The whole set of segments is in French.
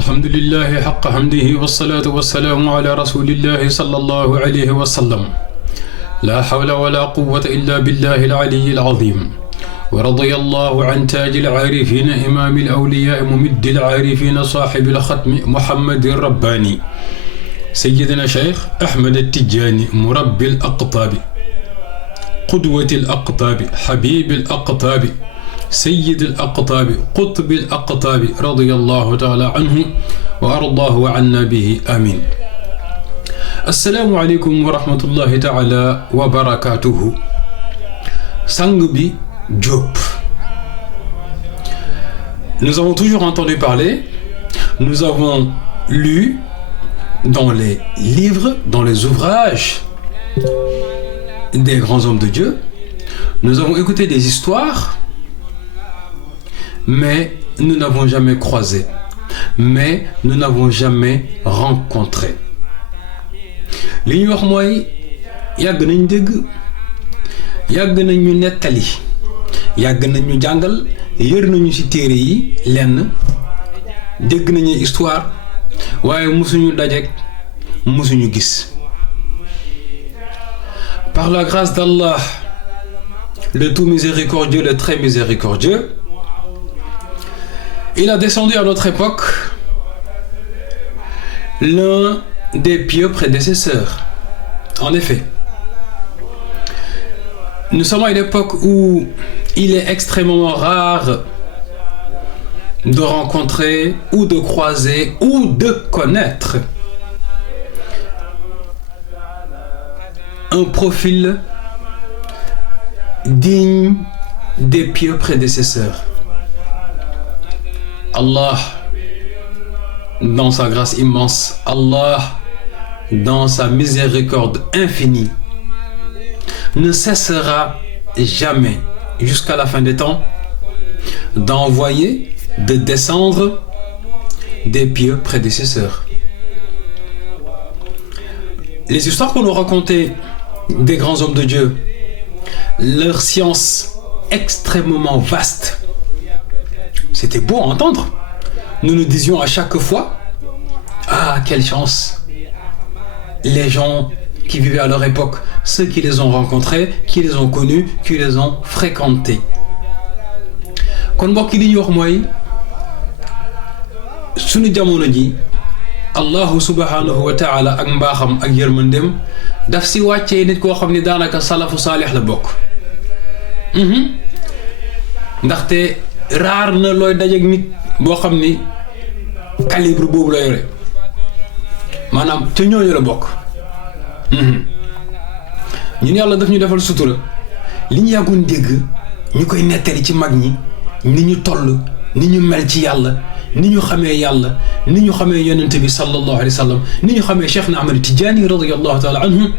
الحمد لله حق حمده والصلاة والسلام على رسول الله صلى الله عليه وسلم لا حول ولا قوة إلا بالله العلي العظيم ورضي الله عن تاج العارفين إمام الأولياء ممد العارفين صاحب الختم محمد الرباني سيدنا شيخ أحمد التجاني مربي الأقطاب قدوة الأقطاب حبيب الأقطاب سيد الأقطاب قطب الأقطاب رضي الله تعالى عنه وأرضاه عنا به آمين. السلام عليكم ورحمة الله تعالى وبركاته. Sangbi Diop. Nous avons toujours entendu parler, nous avons lu dans les livres, dans les ouvrages des grands hommes de Dieu, nous avons écouté des histoires, mais nous n'avons jamais croisé, mais nous n'avons jamais rencontré. li ñuy wax mooy yàgg nañ dégg yàgg nañ ñu nettali yàgg nañ ñu jàngal yër nañu ci téere yi lenn dégg nañu histoire waaye musuñu dajeek musuñu gis. Par la grâce d'Allah, le tout miséricordieux, le très miséricordieux, il a descendu à notre époque l'un des pieux prédécesseurs. En effet, nous sommes à une époque où il est extrêmement rare de rencontrer ou de croiser ou de connaître un profil digne des pieux prédécesseurs. Allah, dans sa grâce immense, Allah, dans sa miséricorde infinie, ne cessera jamais, jusqu'à la fin des temps, d'envoyer, de descendre des pieux prédécesseurs. Les histoires qu'on nous racontait des grands hommes de Dieu, leur science extrêmement vaste, c'était beau à entendre. Nous nous disions à chaque fois, ah, quelle chance, les gens qui vivaient à leur époque, ceux qui les ont rencontrés, qui les ont connus, qui les ont fréquentés. Kon mbokk yi li ñuy wax mooy sunu jamono ji Allahu subhanahu wa ta'ala ak mbaaxam ak yërmandem daf si wàccee nit koo xam ne daanaka salafu saalix la bokk. ndaxte raar na looy dajeek nit boo xam ni calibre boobu la yore maanaam ca ñooñu la bokk. ñun yàlla daf ñu defal sutura li ñu yàggoon dégg ñu koy nettali ci mag ñi ni ñu toll ni ñu mel ci yàlla ni ñu xamee yàlla ni ñu xamee yonent bi sallallahu alayhi wa sallam ni ñu xamee Cheikh na Ahmad Tidiane radiyallahu ta'ala anhu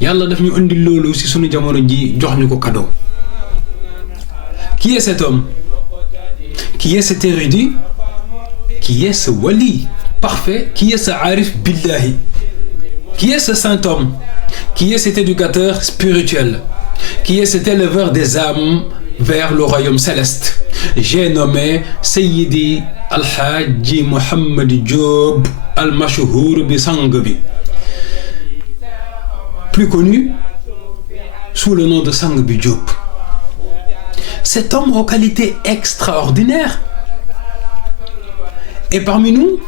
yàlla daf ñu indi loolu si sunu jamono ji jox ñu ko cadeau. Qui est cet homme? Qui est cet érudit? Qui est ce wali parfait? Qui est ce arif billahi? Qui est ce saint homme? Qui est cet éducateur spirituel? Qui est cet éleveur des âmes vers le royaume céleste? J'ai nommé Sayyidi Al-Hajji Muhammad Diop Al-Mashhour bi Sangbi, plus connu sous le nom de Sangbi Diop. Cet homme aux qualités extraordinaires est parmi nous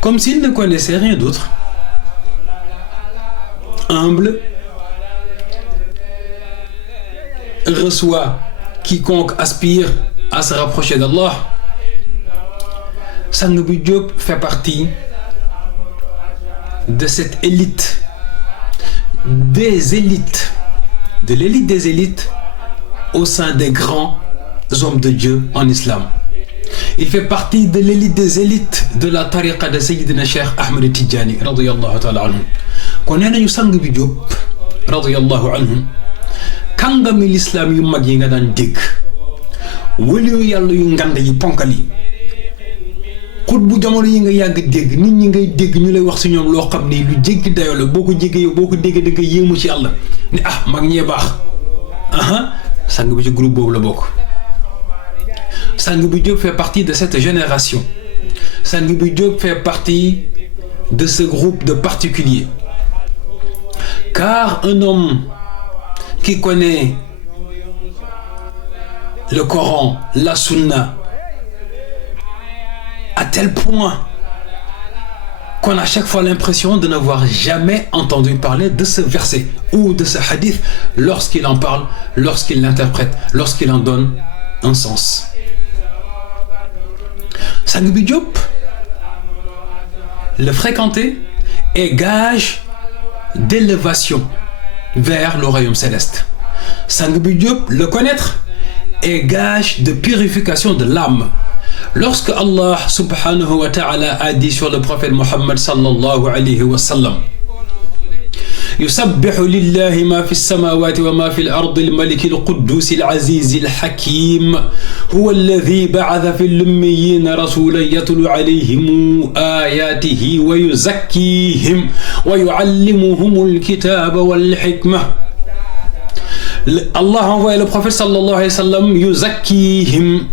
comme s'il ne connaissait rien d'autre. Humble, reçoit quiconque aspire à se rapprocher d'Allah. Sangbi Diop fait partie de cette élite, des élites, de l'élite des élites au sein des grands hommes de Dieu en islam. Il fait partie de l'élite des élites de la tariqa de Sayyidina Cheikh Ahmed Tidiane radiyallahu ta'ala anhu. Kon nee nañu Sangbi Diop radiyallahu anhu kàngami l'islam yu mag yi nga daan dégg, waliyu yàlla yu ngand yi ponkal yi, xut bu jamono yi nga yàgg dégg, nit ñi ngay dégg ñu lay wax si ñoom loo xam ni lu jéggi dayoo la, boo ko jéggee yow boo ko déggee da nga yéemu ci yàlla ni ah mag ñee baax. Sang bi ci groupe boobu la bokk. Sangbi Diop fait partie de cette génération. Sang bi Diop fait partie de ce groupe de particuliers. Car un homme qui connaît le Coran, la Sunna, à tel point qu'on a chaque fois l'impression de n'avoir jamais entendu parler de ce verset ou de ce hadith lorsqu'il en parle, lorsqu'il l'interprète, lorsqu'il en donne un sens. Sang bi Diop, le fréquenter est gage d'élévation vers le royaume céleste. Sang bi Diop, le connaître est gage de purification de l'âme. Lorsque Allah subhanahu wa ta'ala a dit sur le prophète Muhammad sallallahu alayhi wa sallam, يسبح لله ما في السماوات وما في الأرض الملك القدوس العزيز الحكيم هو الذي بعث في الأميين رسولا يتلو عليهم آياته ويزكيهم ويعلمهم الكتاب والحكمة. Allah a envoyé le prophète sallallahu alayhi wa sallam يزكيهم,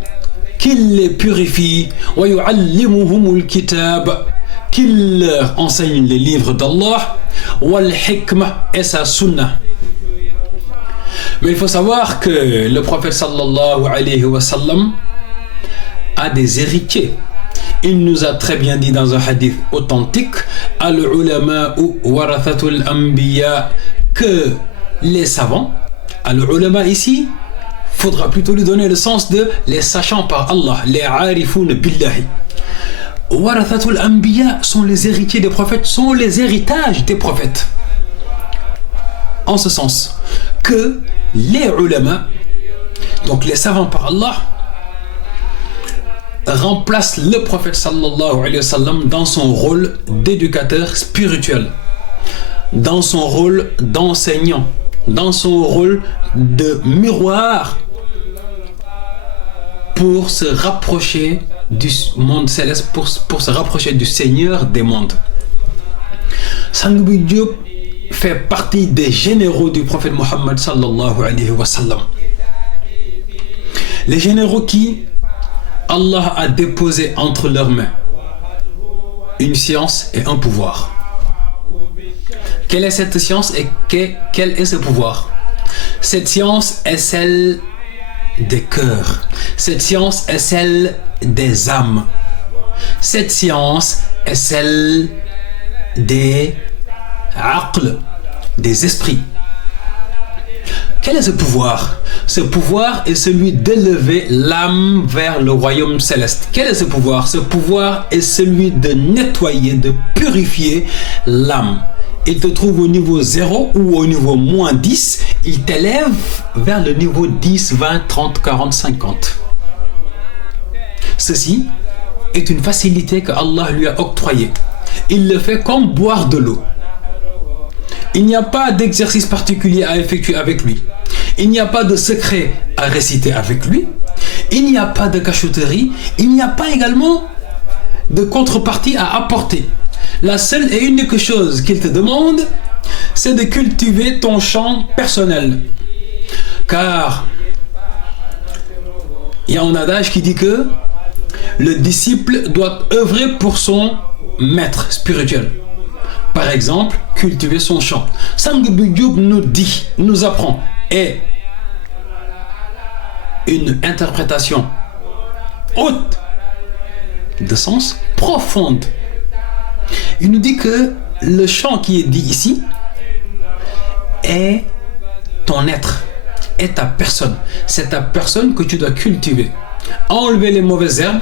qu'il les purifie, ويعلمهم الكتاب, qu'il leur enseigne les livres d'Allah, wal hikmah et sa sunna. Mais il faut savoir que le prophète sallallahu alayhi wa sallam a des héritiers. Il nous a très bien dit dans un hadith authentique, al-ulama'u warathatul anbiya, que les savants, al-ulama ici, faudra plutôt lui donner le sens de les sachants par Allah, les arifoun billahi. Warathatul anbiya sont les héritiers des prophètes, sont les héritages des prophètes. En ce sens que les ulama, donc les savants par Allah, remplacent le prophète sallallahu alayhi wa sallam dans son rôle d'éducateur spirituel, dans son rôle d'enseignant, dans son rôle de miroir pour se rapprocher du monde céleste, pour se rapprocher du Seigneur des mondes. Sang bi Diop fait partie des généraux du prophète Muhammad sallallahu alayhi wa sallam. Les généraux qui Allah a déposé entre leurs mains une science et un pouvoir. Quelle est cette science et quel est ce pouvoir? Cette science est celle des cœurs. Cette science est celle des âmes. Cette science est celle des aql, des esprits. Quel est ce pouvoir? Ce pouvoir est celui d'élever l'âme vers le royaume céleste. Quel est ce pouvoir? Ce pouvoir est celui de nettoyer, de purifier l'âme. Il te trouve au niveau 0 ou au niveau moins 10, il t'élève vers le niveau 10, 20, 30, 40, 50. Ceci est une facilité que Allah lui a octroyée. Il le fait comme boire de l'eau. Il n'y a pas d'exercice particulier à effectuer avec lui. Il n'y a pas de secret à réciter avec lui. Il n'y a pas de cachotterie. Il n'y a pas également de contrepartie à apporter. La seule et unique chose qu'il te demande, c'est de cultiver ton champ personnel. Car il y a un adage qui dit que le disciple doit œuvrer pour son maître spirituel. Par exemple, cultiver son champ. Sang bi Diop nous dit, nous apprend, et une interprétation haute de sens, profonde. Il nous dit que le champ qui est dit ici est ton être, est ta personne. C'est ta personne que tu dois cultiver. Enlever les mauvaises herbes,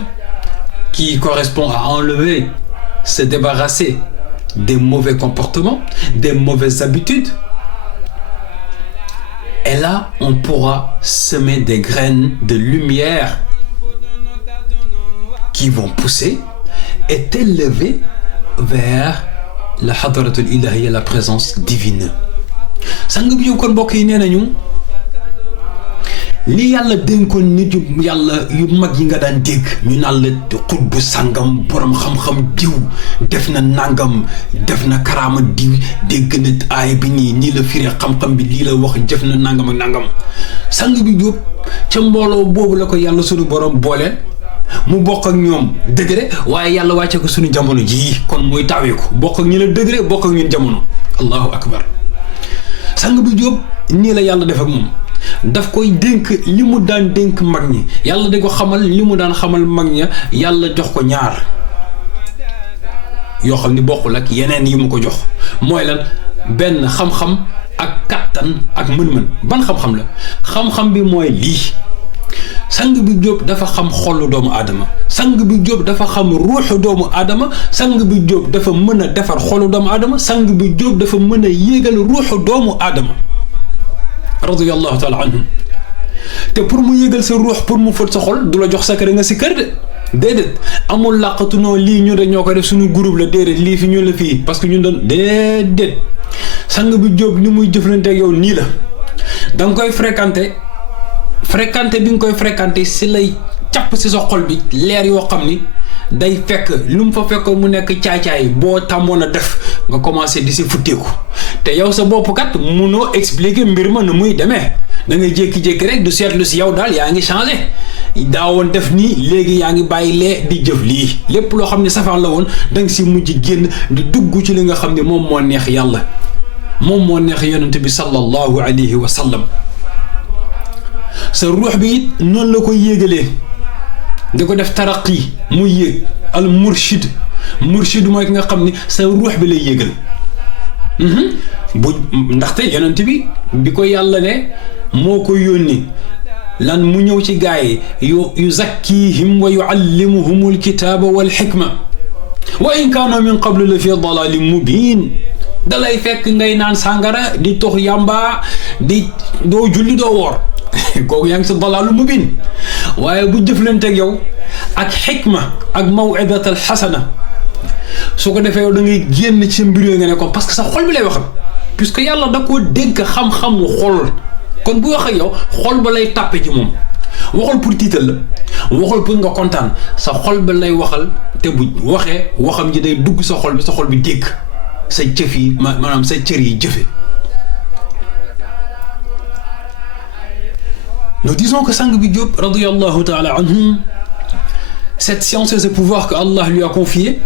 qui correspond à enlever, se débarrasser des mauvais comportements, des mauvaises habitudes. Et là, on pourra semer des graines de lumière qui vont pousser et t'élever vers la hadratul ilahiyya, la présence divine. Sang bi yow kon mbokk yi nee nañu li yàlla dénkoon nit yu yàlla yu mag yi nga daan dégg ñu naan la xutbu sàngam borom xam-xam diw def na nangam def na karaama diw dégg na aay bi nii la firee xam-xam bi lii la wax jëf na nangam ak nangam. Sang bi Diop ca mbooloo boobu la ko yàlla sunu borom boole mu bokk ak ñoom degré waaye yàlla wàcce ko suñu jamono jii kon mooy tawee ko bokk ak ñu la degré bokk ak ñun jamono allahu akbar sang bi Jóob nii la yàlla def ak moom daf koy dénk li mu daan dénk mag ñi yàlla di ko xamal li mu daan xamal mag ña yàlla jox ko ñaar yoo xam ni bokkul ak yeneen yi mu ko jox mooy lan benn xam-xam ak kattan ak mën-mën ban xam-xam la xam-xam bi mooy lii sang bi Jóob dafa xam xolu doomu aadama sang bi Jóob dafa xam ruuxu doomu aadama sang bi Jóob dafa mën a defar xolu doomu aadama sang bi Jóob dafa mën a yéegal ruuxu doomu aadama radiyallahu taala anhum te pour mu yéegal sa ruux pour mu fóot sa xol du la jox sa kër nga si kër de déedéet amul làqatu noo lii ñu de ñoo ko def suñu groupe la déedéet lii fi ñu la fii parce que ñun doon déedéet sang bi Jóob ni muy jëflante ak yow nii la da nga koy fréquenté bi nga koy fréquenté si lay càpp si sa xol bi leer yoo xam ni day fekk lu mu fa fekk mu nekk caay-caay boo tàmmoon a def nga commencé di si futteeku te yow sa bopp kat munoo expliquer mbir ma nu muy demee da ngay jékki-jékki rek du seetlu si yow daal yaa ngi changé daawoon def nii léegi yaa ngi bàyyi lee di jëf lii lépp loo xam ne safaan la woon da nga si mujj génn di dugg ci li nga xam ne moom moo neex yàlla moom moo neex yonent bi sallallahu alayhi wa sallam sa ruux bi it noonu la koy yéegalee di ko def taraqi muy yéeg al murshid mooy ki nga xam ni sa ruux bi lay yéegal bu ndaxte yonent bi ko yàlla ne moo ko yónni lan mu ñëw ci gaa yi yu zakkihim wa yuallimuhum alkitaba wal xikma wa in kaanu min qablu la fi dalalin mubin dalay fekk ngay naan sàngara di tox yàmba di doo julli doo woor kooku yaa ngi sa dalaalu mubin waaye bu jëflanteeg yow ak xikma ak mawidat al xasana su ko defee yow da ngay génn ci mbir yooyu nga ne ko parce que sa xol bi lay waxal puisque yàlla da koo dénk xam-xamu xol kon bu wax ak yow xol ba lay tàppe ci moom waxal pour tiital la waxal pour nga kontaan sa xol ba lay waxal te bu waxee waxam ji day dugg sa xol bi dégg sa jëf yi maanaam sa cër yi jëfe. Nous disons que sang bi Jóob radiyallahu ta'ala anhu, cette science et ce pouvoir que Allah lui a confié,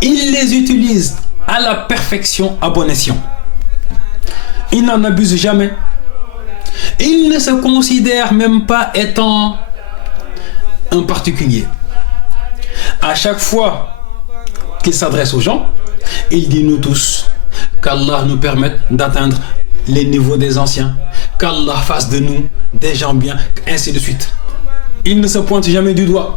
il les utilise à la perfection à bon escient. Il n'en abuse jamais. Il ne se considère même pas étant un particulier. À chaque fois qu'il s'adresse aux gens, il dit nous tous, qu'Allah nous permette d'atteindre les niveaux des anciens, qu'Allah fasse de nous des gens bien, ainsi de suite. Il ne se pointe jamais du doigt.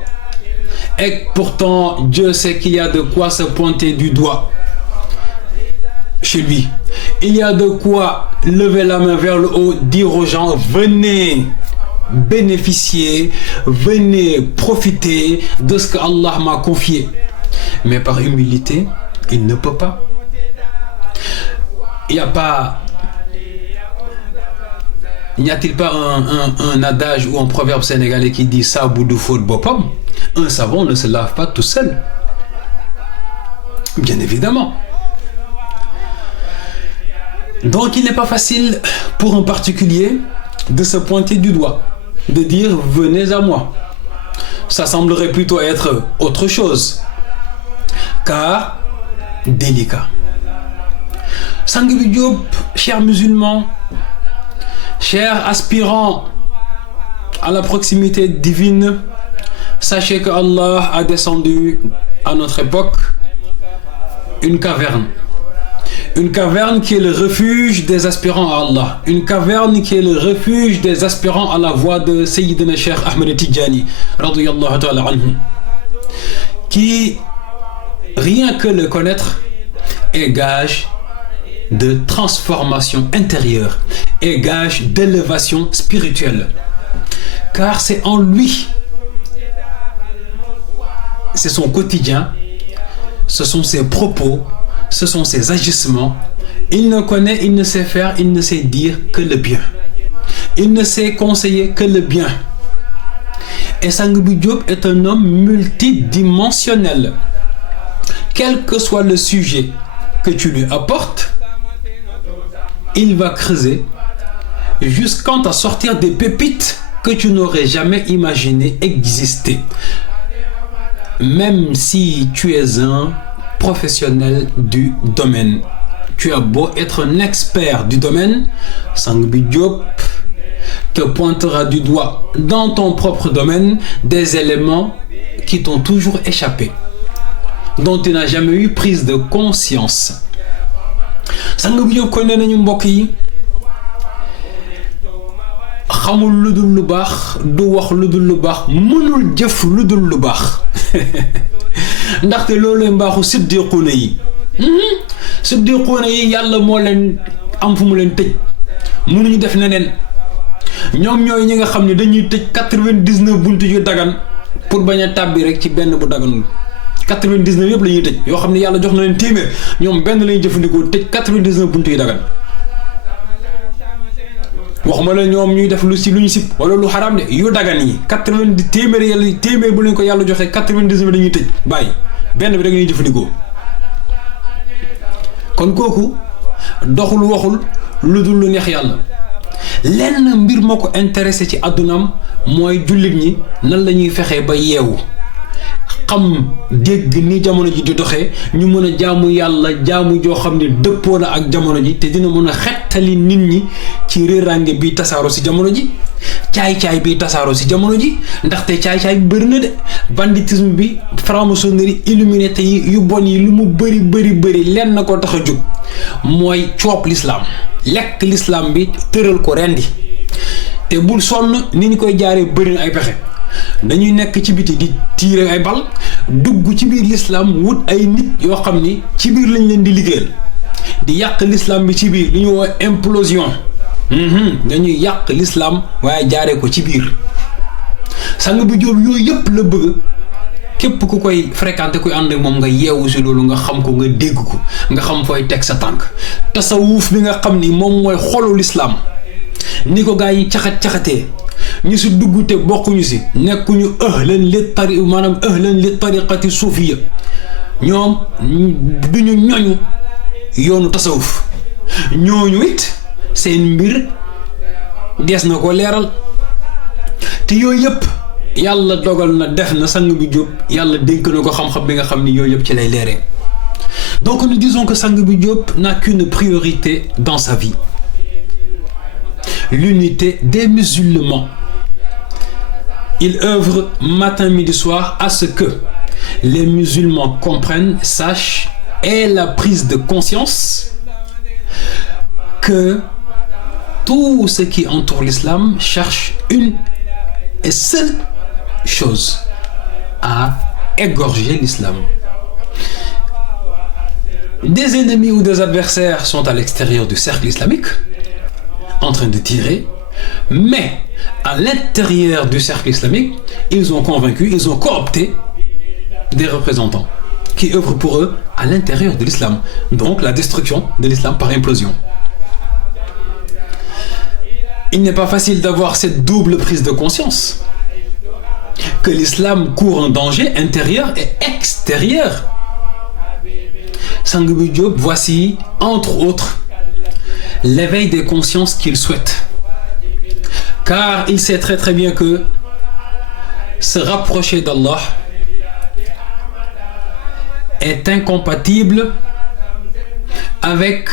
Et pourtant, Dieu sait qu'il y a de quoi se pointer du doigt chez lui. Il y a de quoi lever la main vers le haut, dire aux gens, venez bénéficier, venez profiter de ce que Allah m'a confié. Mais par humilité, il ne peut pas. Il n'y a-t-il pas un adage ou un proverbe sénégalais qui dit ça boudou faute bopam? Un savon ne se lave pas tout seul. Bien évidemment. Donc il n'est pas facile pour un particulier de se pointer du doigt, de dire venez à moi. Ça semblerait plutôt être autre chose, car délicat. Sang bi Jóob, chers musulmans, chers aspirants à la proximité divine, sachez que Allah a descendu à notre époque une caverne. Une caverne qui est le refuge des aspirants à Allah. Une caverne qui est le refuge des aspirants à la voie de Sayyidina Cheikh Ahmed Tidjani, radiyallahu ta'ala anhu, qui, rien que le connaître, est gage de transformation intérieure et gage d'élévation spirituelle. Car c'est en lui, c'est son quotidien, ce sont ses propos, ce sont ses agissements. Il ne connaît, il ne sait faire, il ne sait dire que le bien. Il ne sait conseiller que le bien. Et Sang bi Jóob est un homme multidimensionnel. Quel que soit le sujet que tu lui apportes, il va creuser jusqu'à sortir des pépites que tu n'aurais jamais imaginé exister. Même si tu es un professionnel du domaine. Tu as beau être un expert du domaine, Sang Bi Diop te pointera du doigt dans ton propre domaine des éléments qui t'ont toujours échappé, dont tu n'as jamais eu prise de conscience. Sang Bi Diop kon nee nañu mbokk yi xamul lu dul lu baax, du wax lu dul lu baax, mënul jëf lu dul lu baax ndaxte loolu mbaaxu siddiquuna yi. siddiquuna yi yàlla moo leen am fu mu leen tëj, mënuñu def neneen. ñoom ñooy ñi nga xam ne dañuy tëj 99 buntu yu dagan pour bañ a tàbbi rek ci benn bu daganul. 99 yëpp la ñuy tëj yoo xam ne yàlla jox na leen téeméer, ñoom benn lañuy jëfandikoo tëj 99 buntu yu dagan. waxuma la ñoom ñuy def lu ñu sib wala lu xaraam de, yu dagan yi 90 téeméer bu leen ko yàlla joxee 99 dañuy tëj bàyyi benn bi rek ñuy jëfandikoo. kon kooku doxul waxul lu dul lu neex yàlla. lenn mbir moo ko intéressé ci àddunaam mooy jullit ñi nan la ñuy fexee ba yeewu xam dégg ni jamono ji di doxee ñu mën a jaamu yàlla jaamu joo xam ne dëppoo na ak jamono ji te dina mën a xettali nit ñi ci réerange bi tasaaroo si jamono ji, caay-caay bi tasaaroo si jamono ji. ndaxte caay-caay bi bëri na de, banditisme bi, franc-maçonnerie, illuminati yi yu bon yi lu mu bëri lenn na ko tax a jóg mooy coob l'islam, lekk l'islam bi tëral ko rendi. te bul sonn ni ñu koy jaaree bëri na ay pexe. dañuy nekk ci biti di tiire ay bal dugg ci biir l'islam wut ay nit yoo xam ni ci biir lañ leen di liggéeyal di yàq l'islam bi ci biir li ñu woo implosion. dañuy yàq l'islam waaye jaaree ko ci biir. Sang Bi Diop yooyu yëpp la bëgg képp ku koy fréquenté kuy ànd ak moom nga yeewu si loolu, nga xam ko, nga dégg ko, nga xam fooy teg sa tànk. tasawuf bi nga xam ni moom mooy xolu l'islam ni ko gaa yi caxatee ñu si dugg te bokkuñu si, nekkuñu ahlan li tariqati suufiya, ñoom duñu ñoñu yoonu tasawuf. ñooñu it seen mbir dees na ko leeral. te yooyu yëpp yàlla dogal na def na Sang Bi Diop yàlla dénk na ko xam-xam bi nga xam ni yooyu yëpp ci lay leeree. donc nous disons que Sang Bi Diop n'a qu'une priorité dans sa vie: l'unité des musulmans. Il œuvre matin, midi, soir à ce que les musulmans comprennent, sachent, aient la prise de conscience que tout ce qui entoure l'islam cherche une et seule chose: à égorger l'islam. Des ennemis ou des adversaires sont à l'extérieur du cercle islamique, en train de tirer, mais à l'intérieur du cercle islamique, ils ont convaincu, ils ont coopté des représentants qui œuvrent pour eux à l'intérieur de l'islam, donc la destruction de l'islam par implosion. Il n'est pas facile d'avoir cette double prise de conscience, que l'islam court un danger intérieur et extérieur. Sang Bi Diop, voici, entre autres, l'éveil des consciences qu'il souhaite. Car il sait très très bien que se rapprocher d'Allah est incompatible avec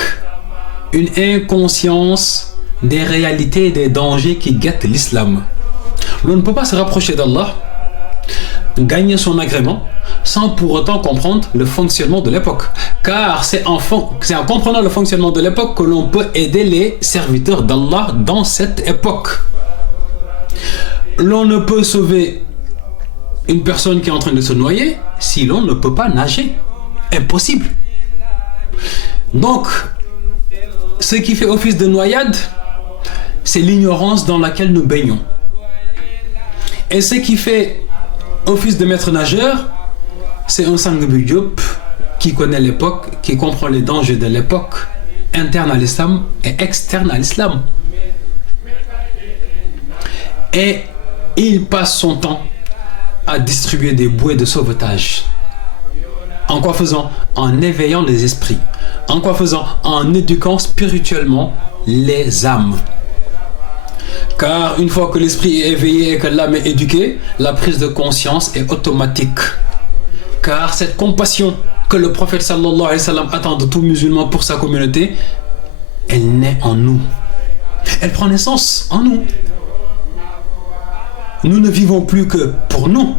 une inconscience des réalités et des dangers qui guettent l'islam. L'on ne peut pas se rapprocher d'Allah, gagner son agrément, sans pour autant comprendre le fonctionnement de l'époque. Car c'est en comprenant le fonctionnement de l'époque que l'on peut aider les serviteurs d'Allah dans cette époque. L'on ne peut sauver une personne qui est en train de se noyer si l'on ne peut pas nager. Impossible. Donc, ce qui fait office de noyade, c'est l'ignorance dans laquelle nous baignons. Et ce qui fait office de maître nageur, c'est un Sang Bi Diop qui connaît l'époque, qui comprend les dangers de l'époque, interne à l'islam et externe à l'islam. Et il passe son temps à distribuer des bouées de sauvetage. En quoi faisant? En éveillant les esprits. En quoi faisant? En éduquant spirituellement les âmes. Car une fois que l'esprit est éveillé et que l'âme est éduquée, la prise de conscience est automatique. Car cette compassion que le prophète sallallahu alayhi wa sallam attend de tout musulman pour sa communauté, elle naît en nous. Elle prend naissance en nous. Nous ne vivons plus que pour nous.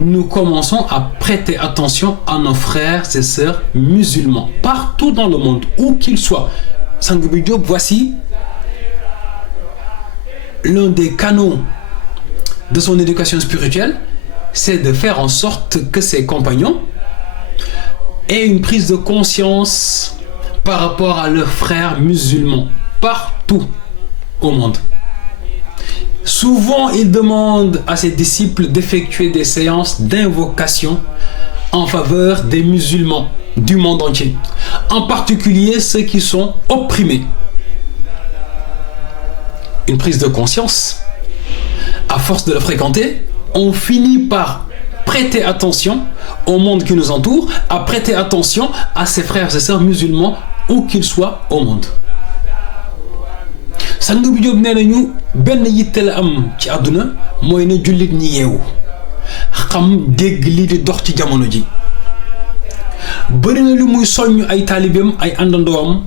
Nous commençons à prêter attention à nos frères et sœurs musulmans, partout dans le monde, où qu'ils soient. Sang bi Diop, voici l'un des canaux de son éducation spirituelle, c'est de faire en sorte que ses compagnons aient une prise de conscience par rapport à leurs frères musulmans, partout au monde. Souvent, il demande à ses disciples d'effectuer des séances d'invocation en faveur des musulmans du monde entier, en particulier ceux qui sont opprimés. Une prise de conscience, à force de le fréquenter, on finit par prêter attention au monde qui nous entoure, à prêter attention à ses frères et sœurs musulmans, où qu'ils soient au monde. Sang bi Jóob nee nañu benn yitte la am ci àdduna mooy ne jullit ñi yeewu xam dégg lii di dox ci jamono ji. Bëri na lu muy soññ ay taalibeem ay àndandoom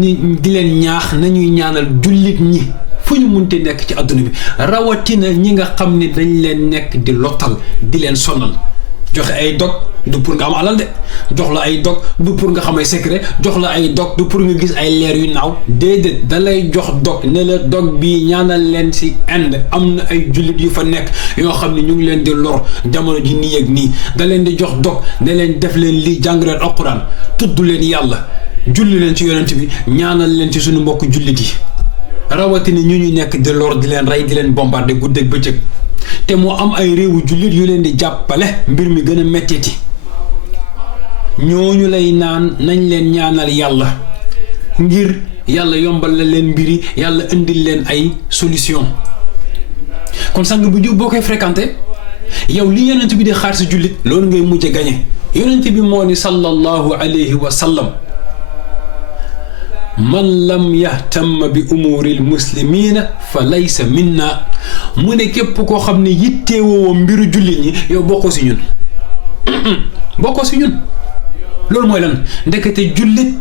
ñi di leen ñaax nañuy ñaanal jullit ñi fu ñu munte nekk ci àdduna bi rawatina ñi nga xam ne dañ leen nekk di lottal di leen sonal joxe ay dog du pour nga am alal de jox la ay dog du pour nga xam ay secret jox la ay dog du pour nga gis ay leer yu naaw déedéet da lay jox dog ne la dog bii ñaanal leen si Inde am na ay jullit yu fa nekk yoo xam ne ñu ngi leen di lor jamono ji nii ak nii da leen di jox dog ne leen def leen lii jàng leen alquran tudd leen yàlla julli leen ci yonent bi ñaanal leen ci suñu mbokk jullit yi rawatina ñu nekk di lor di leen rey di leen bombardé guddeeg bëccëg te moo am ay réewu jullit yu leen di jàppale mbir mi gën a mettiti ñooñu lay naan nañ leen ñaanal yàlla ngir yàlla yombal la leen mbiri yàlla indil leen ay solution. kon sang bu Jóob boo koy fréquenté yow li yonent bi di xaar si jullit loolu ngay mujj a gañe yonent bi moo ni sallallahu alayhi wa sallam man lam yahtam bi umuril muslimina fa laysa minna mu ne képp koo xam ne yitteewoo mbiru jullit ñi yow bokkoo si ñun bokkoo si ñun. loolu mooy lan ndekete jullit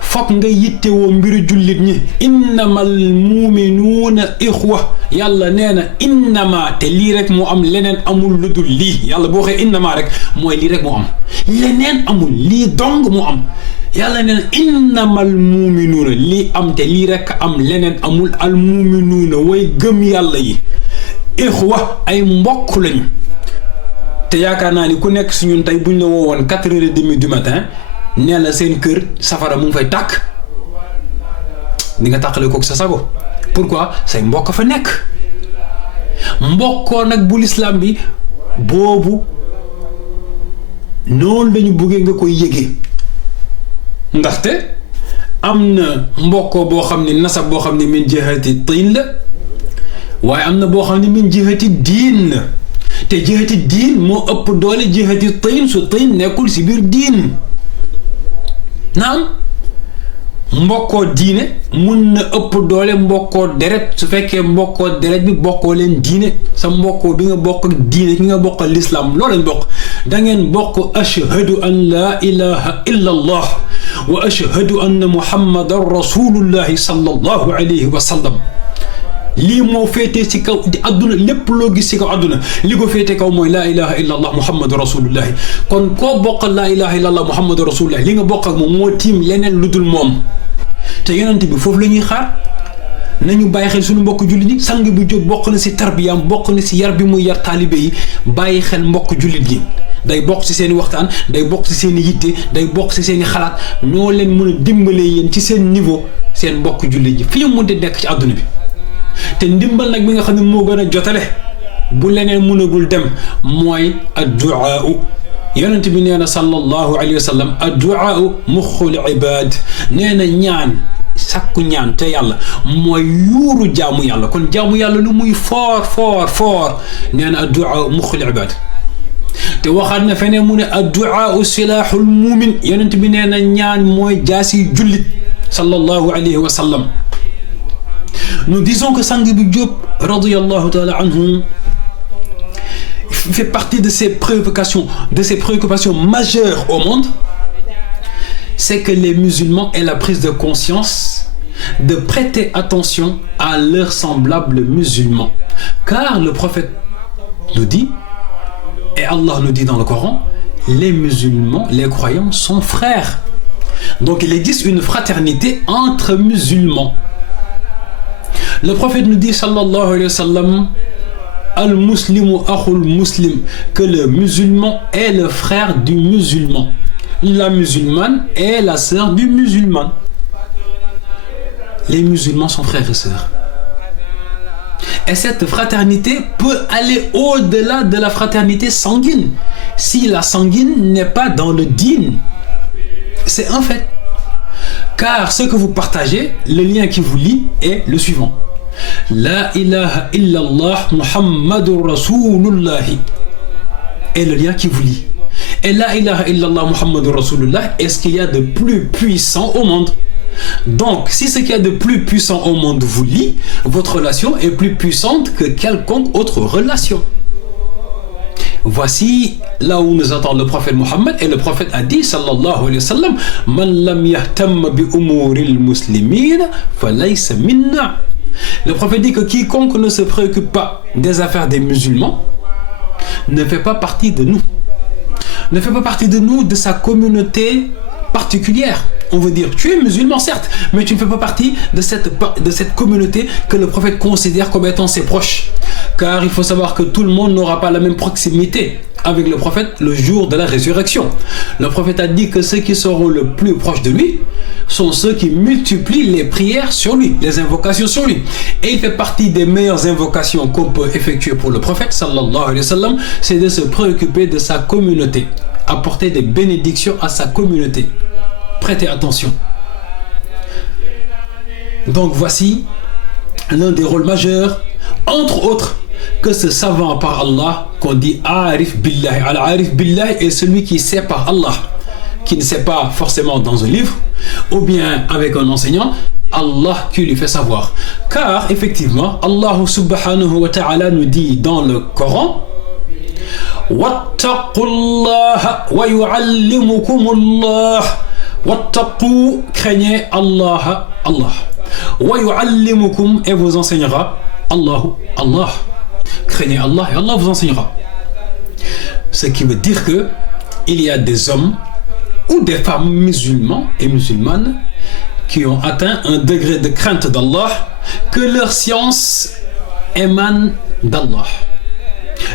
fokk nga yittewoo mbiru jullit ñi innamal muminuuna ixwa yàlla nee na innama te lii rek moo am leneen amul lu dul lii yàlla boo waxee innama rek mooy lii rek moo am leneen amul lii dong moo am yàlla nee na innamal muminuuna lii am te lii rek am leneen amul al muminuuna way gëm yàlla yi ixwa ay mbokk lañu. te yaakaar naa ni ku nekk si ñun tey buñ la woowoon 4h30 du matin nee la seen kër safara mu ngi fay tàkk di nga tàqale kook sa sago pourquoi say mbokk fa nekk mbokkoo nag bu lislaam bi boobu noonu lañu bëggee nga koy yëgee ndaxte am na mbokkoo boo xam ne nasab boo xam ne min jihati tiin la waaye am na boo xam ne min jihati diin la te jihati diin moo ëpp doole jihati tiin su tiin nekkul si biir diin naam mbokkoo diine mun na ëpp doole mbokkoo deret su fekkee mbokkoo deret bi bokkoo leen diine sa mbokkoo bi nga bokk ak diine ki nga bokk lislaam loolu lañ bokk da ngeen bokk ashhadu an laa ilaha illa allah wa ashhadu anna muhammadan rasulullahi sallallahu alayhi wa sallam lii moo féetee ci kaw di àdduna lépp loo gis ci kaw àdduna li ko féete kaw mooy laa ilaha illa allah muhammadu rasulullahi kon koo bokkal laa ilaha illa allah muhammadu rasulullahi li nga bokk ak moom moo tiim leneen lu dul moom te yonent bi foofu la ñuy xaar nañu bàyyi xel suñu mbokk jullit yi sang bi Jóob bokk na si tarbiyaam bokk na si yar bi muy yar taalibe yi bàyyi xel mbokk jullit yi day bokk si seen i waxtaan day bokk si seen i yitte day bokk si seen i xalaat noo leen mën a dimbalee yéen ci seen niveau seen mbokk jullit yi fi ñu mënti nekk ci àdduna bi te ndimbal nag bi nga xam ne moo gën a jotale bu leneen mënagul dem mooy adduaa yonent bi nee na sallallahu alayhi wa sallam adduaa muxul ibaad nee na ñaan sakku ñaan te yàlla mooy yuuru jaamu yàlla kon jaamu yàlla lu muy foor nee na adduaa muxul ibaad te waxaat na feneen mu ne adduaa silaaxul muumin yonent bi nee na ñaan mooy jaasi jullit sallallahu alayhi wa sallam Nous disons que Sangue Diop, radiyallahu ta'ala anhu, fait partie de ces préoccupations majeures au monde, c'est que les musulmans aient la prise de conscience de prêter attention à leurs semblables musulmans. Car le prophète nous dit, et Allah nous dit dans le Coran, les musulmans, les croyants sont frères. Donc il existe une fraternité entre musulmans. Le prophète nous dit, sallallahu alayhi wa sallam, al-muslimu akhul muslim, que le musulman est le frère du musulman. La musulmane est la sœur du musulman. Les musulmans sont frères et sœurs. Et cette fraternité peut aller au-delà de la fraternité sanguine, si la sanguine n'est pas dans le dîn. C'est un fait. Car ce que vous partagez, le lien qui vous lie est le suivant. La ilaha illallah Muhammadur Rasulullah est le lien qui vous lie. Et la ilaha illallah Muhammadur Rasulullah est ce qu'il y a de plus puissant au monde. Donc, si ce qu'il y a de plus puissant au monde vous lie, votre relation est plus puissante que quelconque autre relation. Voici là où nous attend le prophète Mohammed, et le prophète a dit, sallallahu alayhi wa sallam, Man lam yahtam bi umuril muslimin falaysa minna. Le prophète dit que quiconque ne se préoccupe pas des affaires des musulmans ne fait pas partie de nous. Ne fait pas partie de nous, de sa communauté particulière. On veut dire, tu es musulman certes, mais tu ne fais pas partie de cette communauté que le prophète considère comme étant ses proches. Car il faut savoir que tout le monde n'aura pas la même proximité avec le prophète le jour de la résurrection. Le prophète a dit que ceux qui seront le plus proches de lui sont ceux qui multiplient les prières sur lui, les invocations sur lui. Et il fait partie des meilleures invocations qu'on peut effectuer pour le prophète, sallallahu alayhi wa sallam, c'est de se préoccuper de sa communauté, apporter des bénédictions à sa communauté. Prêtez attention. Donc voici l'un des rôles majeurs, entre autres, que ce savant par Allah qu'on dit Arif Billah. Al-Arif Billah est celui qui sait par Allah, qui ne sait pas forcément dans un livre ou bien avec un enseignant, Allah qui lui fait savoir. Car effectivement, Allah subhanahu wa ta'ala nous dit dans le Coran, Wattaqullaha wa yu'allimukumullah. Wattaqu, craignez Allah, Allah. Wa yu'allimukum, et vous enseignera Allah. Craignez Allah et Allah vous enseignera. Ce qui veut dire que il y a des hommes ou des femmes musulmans et musulmanes qui ont atteint un degré de crainte d'Allah, que leur science émane d'Allah,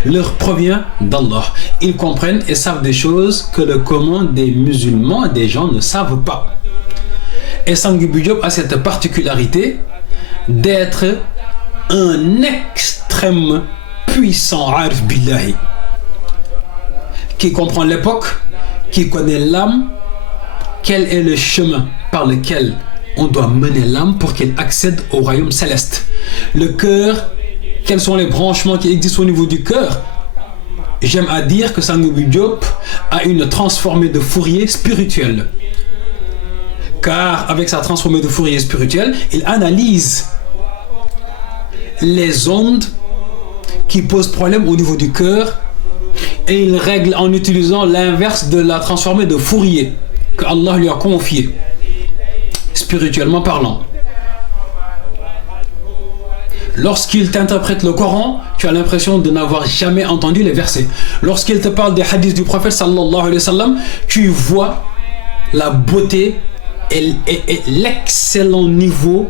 leur provient d'Allah. Ils comprennent et savent des choses que le commun des musulmans et des gens ne savent pas. Et Sangue Diop a cette particularité d'être un extrême puissant Arif Billahi, qui comprend l'époque, qui connaît l'âme, quel est le chemin par lequel on doit mener l'âme pour qu'elle accède au royaume céleste. Le cœur, quels sont les branchements qui existent au niveau du cœur. J'aime à dire que Sangue Diop a une transformée de Fourier spirituelle. Car avec sa transformée de Fourier spirituelle, il analyse les ondes qui posent problème au niveau du cœur et il règle en utilisant l'inverse de la transformée de Fourier que Allah lui a confiée, spirituellement parlant. Lorsqu'il t'interprète le Coran, tu as l'impression de n'avoir jamais entendu les versets. Lorsqu'il te parle des hadiths du prophète sallallahu alayhi wa sallam, tu vois la beauté et l'excellent niveau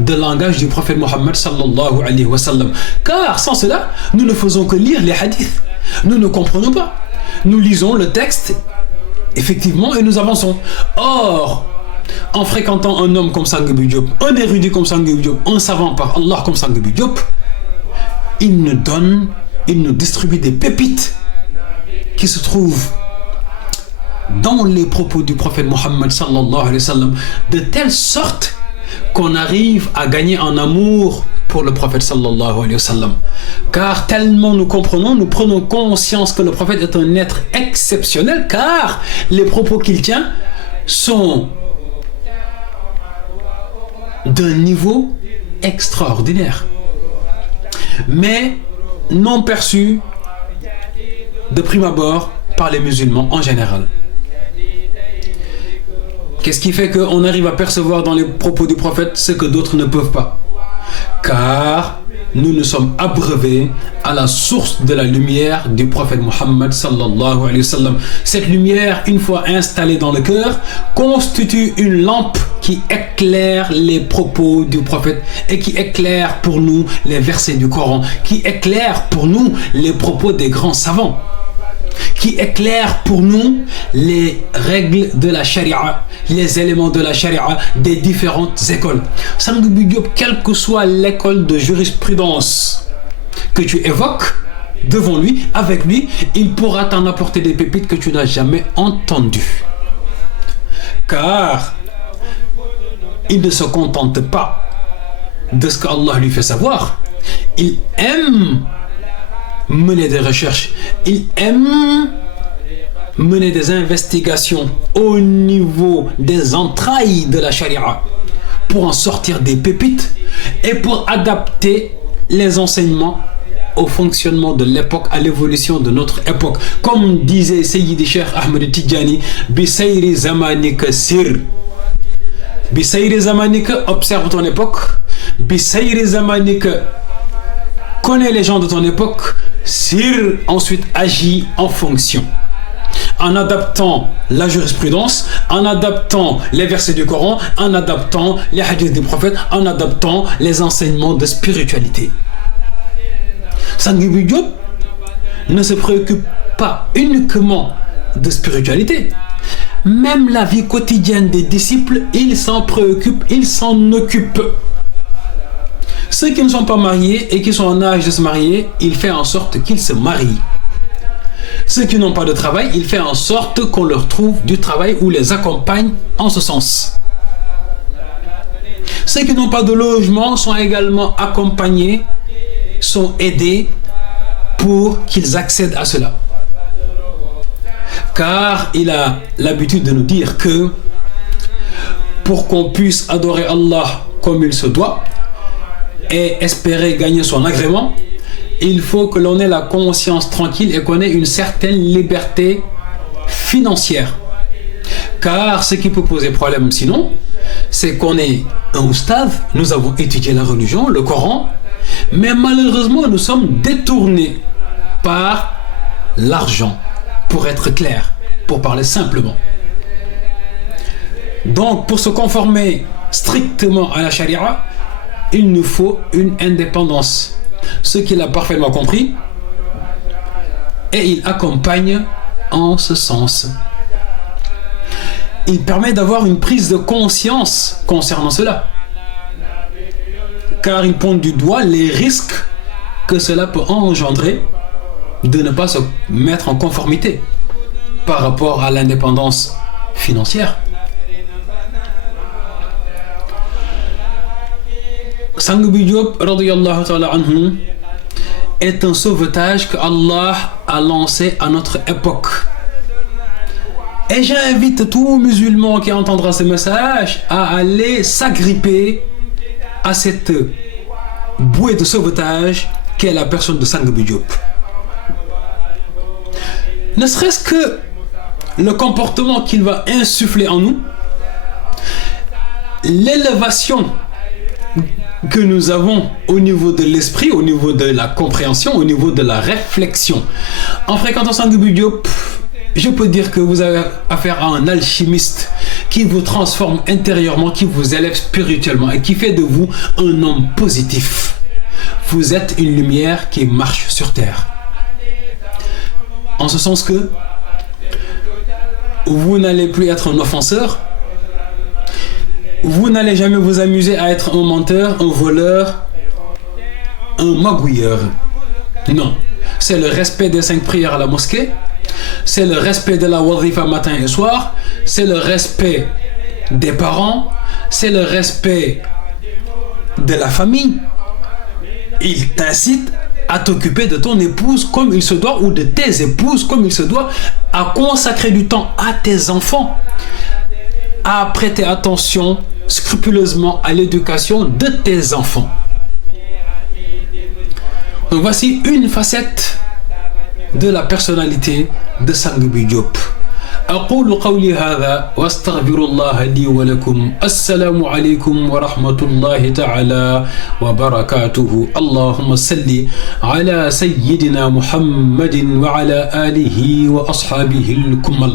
de langage du prophète Mohammed sallallahu alayhi wa sallam. Car sans cela, nous ne faisons que lire les hadiths. Nous ne comprenons pas. Nous lisons le texte, effectivement, et nous avançons. Or, en fréquentant un homme comme Sangue Diop, un érudit comme Sangue Diop, un savant par Allah comme Sangue Diop, il nous distribue des pépites qui se trouvent dans les propos du prophète Mohammed sallallahu alayhi wa sallam, de telle sorte qu'on arrive à gagner en amour pour le prophète sallallahu alayhi wa sallam. Car tellement nous comprenons, nous prenons conscience que le prophète est un être exceptionnel, car les propos qu'il tient sont d'un niveau extraordinaire, mais non perçue de prime abord par les musulmans en général. Qu'est-ce qui fait qu'on arrive à percevoir dans les propos du prophète ce que d'autres ne peuvent pas? Car nous nous sommes abreuvés à la source de la lumière du prophète Muhammad sallallahu alayhi wa sallam. Cette lumière, une fois installée dans le cœur, constitue une lampe qui éclaire les propos du prophète et qui éclaire pour nous les versets du Coran, qui éclaire pour nous les propos des grands savants, qui éclaire pour nous les règles de la charia, les éléments de la charia des différentes écoles. Sang Bi Diop, quelle que soit l'école de jurisprudence que tu évoques devant lui, avec lui, il pourra t'en apporter des pépites que tu n'as jamais entendues. Car il ne se contente pas de ce qu'Allah lui fait savoir. Il aime mener des recherches, il aime mener des investigations au niveau des entrailles de la charia pour en sortir des pépites et pour adapter les enseignements au fonctionnement de l'époque, à l'évolution de notre époque. Comme disait Sayyidi Cheikh Ahmed Tidjani, Bisayri Zamanika Sir. Bisayri Zamanika, observe ton époque. Bisayri Zamanika, connais les gens de ton époque. Sir, ensuite agit en fonction, en adaptant la jurisprudence, en adaptant les versets du Coran, en adaptant les hadiths du prophète, en adaptant les enseignements de spiritualité. Sang Bi Diop ne se préoccupe pas uniquement de spiritualité. Même la vie quotidienne des disciples, il s'en préoccupe, il s'en occupe. Ceux qui ne sont pas mariés et qui sont en âge de se marier, il fait en sorte qu'ils se marient. Ceux qui n'ont pas de travail, il fait en sorte qu'on leur trouve du travail ou les accompagne en ce sens. Ceux qui n'ont pas de logement sont également accompagnés, sont aidés pour qu'ils accèdent à cela. Car il a l'habitude de nous dire que pour qu'on puisse adorer Allah comme il se doit et espérer gagner son agrément, il faut que l'on ait la conscience tranquille et qu'on ait une certaine liberté financière. Car ce qui peut poser problème sinon, c'est qu'on est un oustad, nous avons étudié la religion, le Coran, mais malheureusement nous sommes détournés par l'argent, pour être clair, pour parler simplement. Donc pour se conformer strictement à la charia, il nous faut une indépendance. Ce qu'il a parfaitement compris, et il accompagne en ce sens. Il permet d'avoir une prise de conscience concernant cela, car il pointe du doigt les risques que cela peut engendrer de ne pas se mettre en conformité par rapport à l'indépendance financière. Sang Bi Diop radiyallahu ta'ala anhu est un sauvetage que Allah a lancé à notre époque. Et j'invite tout musulman qui entendra ce message à aller s'agripper à cette bouée de sauvetage qu'est la personne de Sang Bi Diop. Ne serait-ce que le comportement qu'il va insuffler en nous, l'élévation que nous avons au niveau de l'esprit, au niveau de la compréhension, au niveau de la réflexion. En fréquentant Sang Bi Diop, je peux dire que vous avez affaire à un alchimiste qui vous transforme intérieurement, qui vous élève spirituellement et qui fait de vous un homme positif. Vous êtes une lumière qui marche sur terre. En ce sens que vous n'allez plus être un offenseur, vous n'allez jamais vous amuser à être un menteur, un voleur, un magouilleur. Non, c'est le respect des 5 prières à la mosquée, c'est le respect de la wazifa matin et soir, c'est le respect des parents, c'est le respect de la famille. Il t'incite à t'occuper de ton épouse comme il se doit, ou de tes épouses comme il se doit, à consacrer du temps à tes enfants, à prêter attention scrupuleusement à l'éducation de tes enfants. Donc voici une facette de la personnalité de Sang Bi Diop. أقول قولي هذا واستغفر الله لي ولكم. السلام عليكم ورحمة الله تعالى وبركاته. اللهم صل على سيدنا محمد وعلى آله وأصحابه الكمل.